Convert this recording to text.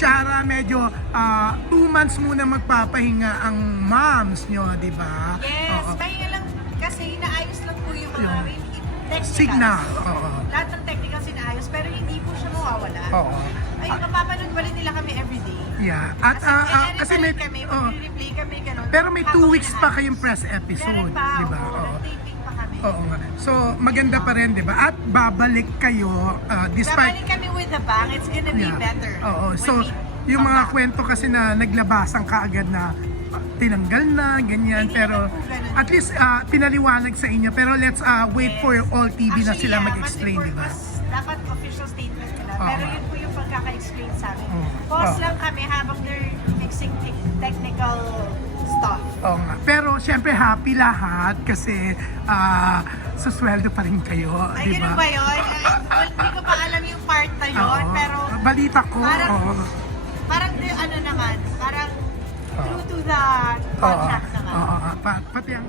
Shara, medyo 2 months muna magpapahinga ang moms nyo, di ba? Yes, Oo. kaya lang kasi inaayos lang po yung mga technical. Signal. Oo. Lahat ng technical inaayos, pero hindi po siya mawawala. Oo. Ay, mapapanood pa rin nila kami everyday. Yeah. At kasi may kami, oo. mag-replay kami, ganun. Pero may 2 Habang weeks pa inaayos. kayong press episode, Meron pa, di ba? oo, Oo. nag-taping pa kami. Oo nga. So, maganda pa rin, di ba? At babalik kayo despite... Babalik kami with the bang, it's gonna be better. Oo. when So, we yung come mga back. kwento kasi na naglabasan kaagad na tinanggal na, ganyan. Hindi Pero naman po ganun. at least pinaliwanag sa inyo. Pero let's wait Yes. for all TV na Actually, sila yeah, mag-explain, mas di ba? dapat official statement nila. Oo. Pero yun po yung pagkaka-explain sa amin. Oo. Pause Oo. lang kami habang they're fixing technical stuff. Oo nga. Pero syempre happy lahat kasi susweldo pa rin kayo, Ay, di ganun ba? ba yun? Hindi ko pa alam yung part na yun, Oo. pero Balita ko, parang, oo. parang ano naman, parang Oo. true to the contract naman. Oo, pati ang...